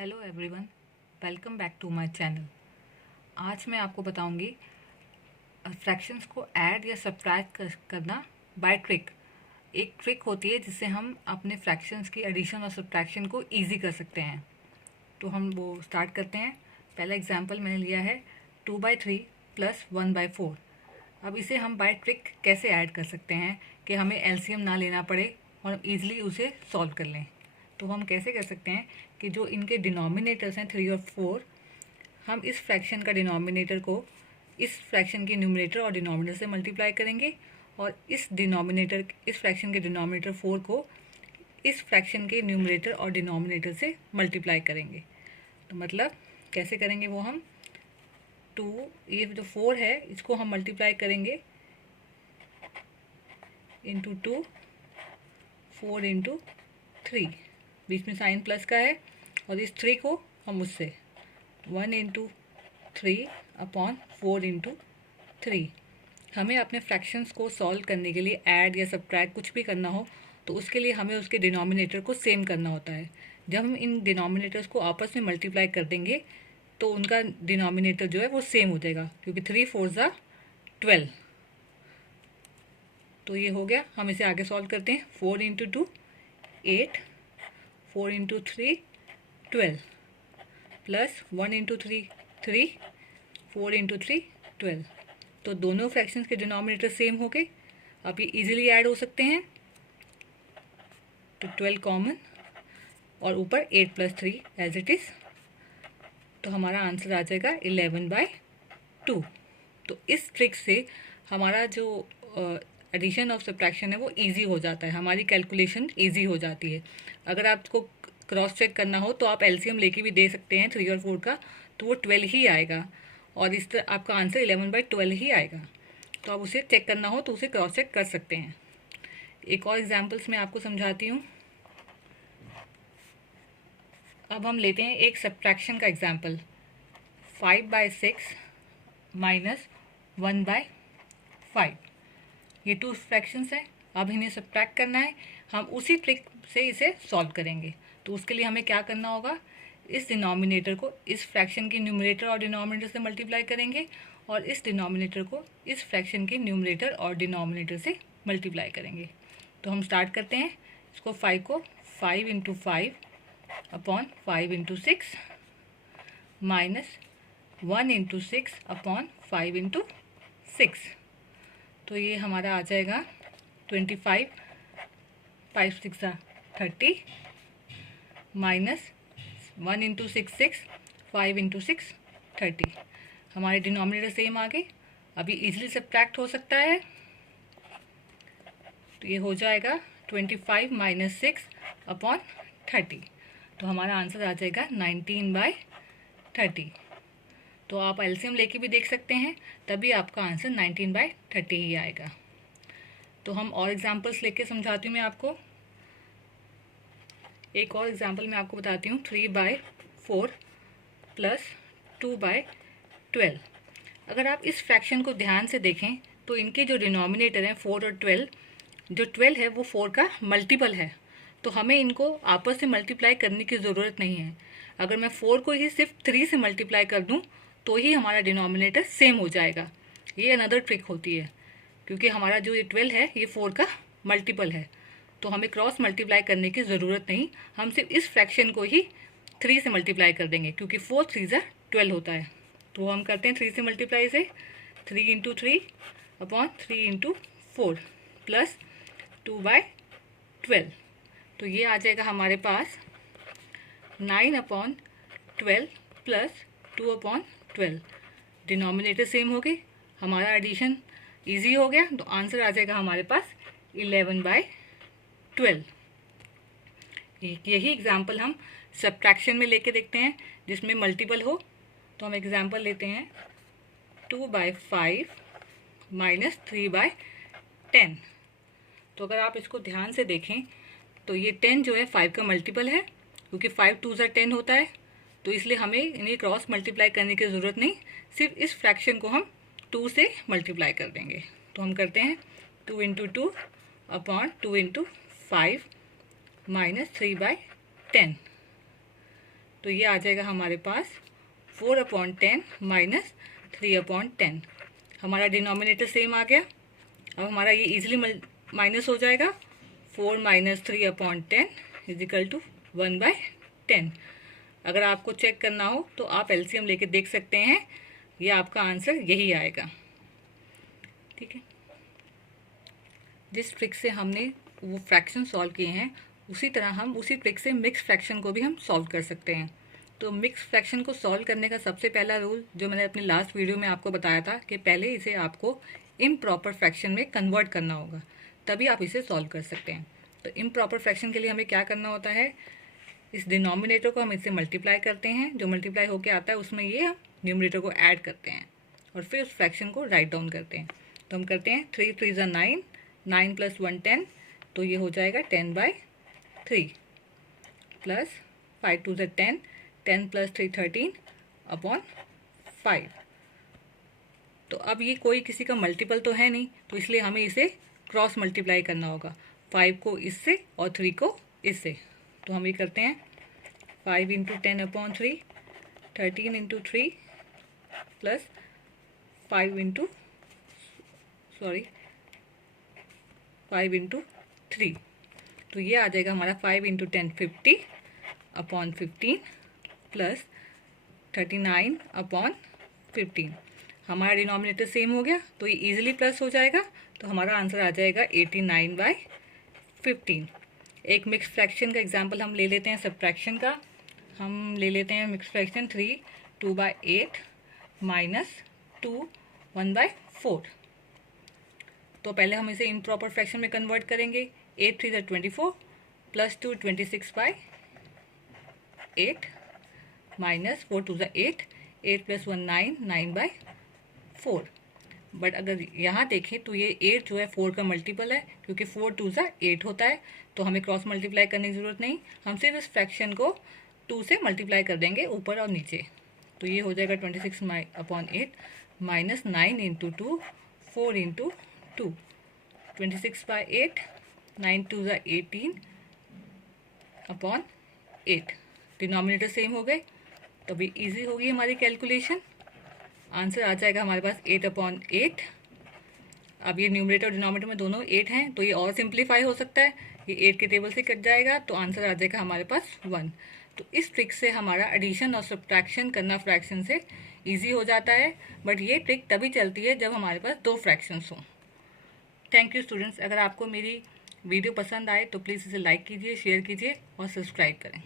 Hello everyone, welcome back to my channel. आज मैं आपको बताऊंगी फ्रैक्शंस को ऐड या सब्ट्रैक्ट करना बाय ट्रिक। एक ट्रिक होती है जिससे हम अपने फ्रैक्शंस की एडिशन और सब्ट्रैक्शन को इजी कर सकते हैं। तो हम वो स्टार्ट करते हैं। पहला एग्जांपल मैंने लिया है 2/3 प्लस 1/4। अब इसे हम बाय ट्रिक कैसे ऐड कर सकते हैं कि हमें एलसीएम ना लेना पड़े और ईज़िली उसे सॉल्व कर लें। तो हम कैसे कर सकते हैं कि जो इनके डिनोमिनेटर्स हैं 3 और 4, हम इस फ्रैक्शन का डिनोमिनेटर को इस फ्रैक्शन के न्यूमरेटर और डिनोमिनेटर से मल्टीप्लाई करेंगे और इस फ्रैक्शन के डिनोमिनेटर 4 को इस फ्रैक्शन के न्यूमरेटर और डिनोमिनेटर से मल्टीप्लाई करेंगे। तो मतलब कैसे करेंगे वो हम 2, ये जो 4 है इसको हम मल्टीप्लाई करेंगे इंटू 2, 4 इंटू 3, बीच में साइन प्लस का है, और इस 3 को हम उससे 1 इंटू 3 अपॉन 4 इंटू 3। हमें अपने फ्रैक्शंस को सॉल्व करने के लिए ऐड या सब्ट्रैक्ट कुछ भी करना हो तो उसके लिए हमें उसके डिनोमिनेटर को सेम करना होता है। जब हम इन डिनोमिनेटर्स को आपस में मल्टीप्लाई कर देंगे तो उनका डिनोमिनेटर जो है वो सेम हो जाएगा, क्योंकि 3 4 ज़ा 12। तो ये हो गया। हम इसे आगे सॉल्व करते हैं। 4 into 2 8, 4 into 3 12, plus 1 into 3 3, 4 into 3 12। तो दोनों फ्रैक्शंस के डिनोमिनेटर सेम हो गए। अब ये इजीली ऐड हो सकते हैं। तो 12 कॉमन और ऊपर 8 प्लस 3 एज इट इज़। तो हमारा आंसर आ जाएगा 11/2। तो इस ट्रिक से हमारा जो एडिशन ऑफ सब्ट्रैक्शन है वो इजी हो जाता है, हमारी कैलकुलेशन इजी हो जाती है। अगर आपको क्रॉस चेक करना हो तो आप एलसीएम लेके भी दे सकते हैं 3 और 4 का, तो वो 12 ही आएगा और इस तरह आपका आंसर 11/12 ही आएगा। तो आप उसे चेक करना हो तो उसे क्रॉस चेक कर सकते हैं। एक और एग्जांपल्स मैं आपको समझाती हूँ। अब हम लेते हैं एक सब्ट्रैक्शन का एग्जांपल, 5/6 माइनस 1/5। ये 2 फ्रैक्शंस हैं। अब इन्हें सब्ट्रैक्ट करना है। हम उसी ट्रिक से इसे सॉल्व करेंगे। तो उसके लिए हमें क्या करना होगा, इस डिनोमिनेटर को इस फ्रैक्शन के न्यूमरेटर और डिनोमिनेटर से मल्टीप्लाई करेंगे और इस डिनोमिनेटर को इस फ्रैक्शन के न्यूमरेटर और डिनोमिनेटर से मल्टीप्लाई करेंगे। तो हम स्टार्ट करते हैं। इसको 5 को 5 into 5 upon 5 into 6 minus 1 into 6 upon 5 into 6। तो ये हमारा आ जाएगा 25, 5 6 30 माइनस 1 इंटू 6 6, 5 इंटू 6 30। हमारे डिनोमिनेटर सेम आ गए। अभी इजीली सब्ट्रैक्ट हो सकता है। तो ये हो जाएगा 25 माइनस 6 अपॉन 30। तो हमारा आंसर आ जाएगा 19/30। तो आप एलसीएम लेके भी देख सकते हैं, तभी आपका आंसर 19/30 ही आएगा। तो हम और एग्जांपल्स लेके समझाती हूँ मैं आपको। एक और एग्जांपल मैं आपको बताती हूँ, 3/4 प्लस 2/12। अगर आप इस फ्रैक्शन को ध्यान से देखें तो इनके जो डिनोमिनेटर हैं 4 और 12, जो 12 है वो 4 का मल्टीपल है। तो हमें इनको आपस में मल्टीप्लाई करने की ज़रूरत नहीं है। अगर मैं 4 को ही सिर्फ 3 से मल्टीप्लाई कर दूँ तो ही हमारा डिनोमिनेटर सेम हो जाएगा। ये अनदर ट्रिक होती है, क्योंकि हमारा जो ये 12 है ये 4 का मल्टीपल है। तो हमें क्रॉस मल्टीप्लाई करने की ज़रूरत नहीं, हम सिर्फ इस फ्रैक्शन को ही 3 से मल्टीप्लाई कर देंगे, क्योंकि 4 3 ज़ा 12 होता है। तो हम करते हैं 3 से मल्टीप्लाई से, 3 इंटू 3 अपॉन 3 इंटू 4 प्लस 2/12। तो ये आ जाएगा हमारे पास 9/12 प्लस 2/12। डिनोमिनेटर सेम हो गए, हमारा एडिशन इजी हो गया। तो आंसर आ जाएगा हमारे पास 11/12। यही एग्जाम्पल हम सब्ट्रैक्शन में लेके देखते हैं जिसमें मल्टीपल हो। तो हम एग्जाम्पल लेते हैं 2/5 माइनस 3/10। तो अगर आप इसको ध्यान से देखें तो ये 10 जो है 5 का मल्टीपल है, क्योंकि 5 2 ज़ा 10 होता है। तो इसलिए हमें इन्हें क्रॉस मल्टीप्लाई करने की ज़रूरत नहीं, सिर्फ इस फ्रैक्शन को हम 2 से मल्टीप्लाई कर देंगे। तो हम करते हैं 2 इंटू 2 अपॉन 2 इंटू 5 माइनस 3/10। तो ये आ जाएगा हमारे पास 4/10 माइनस 3/10। हमारा डिनोमिनेटर सेम आ गया। अब हमारा ये इजीली माइनस हो जाएगा। 4 माइनस 3/10 इज इक्वल टू 1/10। अगर आपको चेक करना हो तो आप एलसीएम लेके देख सकते हैं, ये आपका आंसर यही आएगा। ठीक है, जिस ट्रिक से हमने वो फ्रैक्शन सॉल्व किए हैं उसी तरह हम उसी ट्रिक से मिक्स फ्रैक्शन को भी हम सॉल्व कर सकते हैं। तो मिक्स फ्रैक्शन को सॉल्व करने का सबसे पहला रूल जो मैंने अपनी लास्ट वीडियो में आपको बताया था कि पहले इसे आपको इम्प्रॉपर फ्रैक्शन में कन्वर्ट करना होगा, तभी आप इसे सॉल्व कर सकते हैं। तो इम्प्रॉपर फ्रैक्शन के लिए हमें क्या करना होता है, इस डिनोमिनेटर को हम इससे मल्टीप्लाई करते हैं, जो मल्टीप्लाई होकर आता है उसमें ये हम न्यूमरेटर को ऐड करते हैं और फिर उस फ्रैक्शन को राइट डाउन करते हैं। तो हम करते हैं 3 3 ज़ा 9, 9 + 1 10, तो ये हो जाएगा 10/3 प्लस 5 2 ज़ा 10, 10 + 3 13/5। तो अब ये कोई किसी का मल्टीपल तो है नहीं, तो इसलिए हमें इसे क्रॉस मल्टीप्लाई करना होगा, 5 को इससे और 3 को इससे। तो हम ये करते हैं 5 × 10/3, 13 × 3 प्लस 5 × 3। तो ये आ जाएगा हमारा 5 × 10 50/15 प्लस 39/15। हमारा डिनोमिनेटर सेम हो गया तो ये इजीली प्लस हो जाएगा, तो हमारा आंसर आ जाएगा 89/15। एक मिक्स फ्रैक्शन का एग्जांपल हम ले लेते हैं, सब्ट्रैक्शन का। हम ले लेते हैं मिक्स फ्रैक्शन 3 2/8 माइनस 2 1/4। तो पहले हम इसे इम्प्रॉपर फ्रैक्शन में कन्वर्ट करेंगे। 8 3 ज़ा 24 प्लस 2 26/8 माइनस 4 2 ज़ा 8, 8 + 1 9, 9/4। बट अगर यहाँ देखें तो ये 8 जो है 4 का मल्टीपल है, क्योंकि 4 2 ज़ा 8 होता है, तो हमें क्रॉस मल्टीप्लाई करने की ज़रूरत नहीं, हम सिर्फ इस फ्रैक्शन को 2 से मल्टीप्लाई कर देंगे ऊपर और नीचे। तो ये हो जाएगा 26/8 माइनस 9 × 2 4 × 2 26/8, 9 2 ज़ा 18/8। डिनोमिनेटर सेम हो गए, तभी इजी होगी हमारी कैलकुलेशन। आंसर आ जाएगा हमारे पास 8/8। अब ये न्यूमरेटर और डिनोमिनेटर में दोनों 8 हैं, तो ये और सिंप्लीफाई हो सकता है, ये 8 के टेबल से कट जाएगा, तो आंसर आ जाएगा हमारे पास 1। तो इस ट्रिक से हमारा एडिशन और सब्ट्रैक्शन करना फ्रैक्शन से इजी हो जाता है, बट ये ट्रिक तभी चलती है जब हमारे पास 2 फ्रैक्शंस हों। Thank you students. अगर आपको मेरी वीडियो पसंद आए तो प्लीज़ इसे लाइक कीजिए, शेयर कीजिए और सब्सक्राइब करें।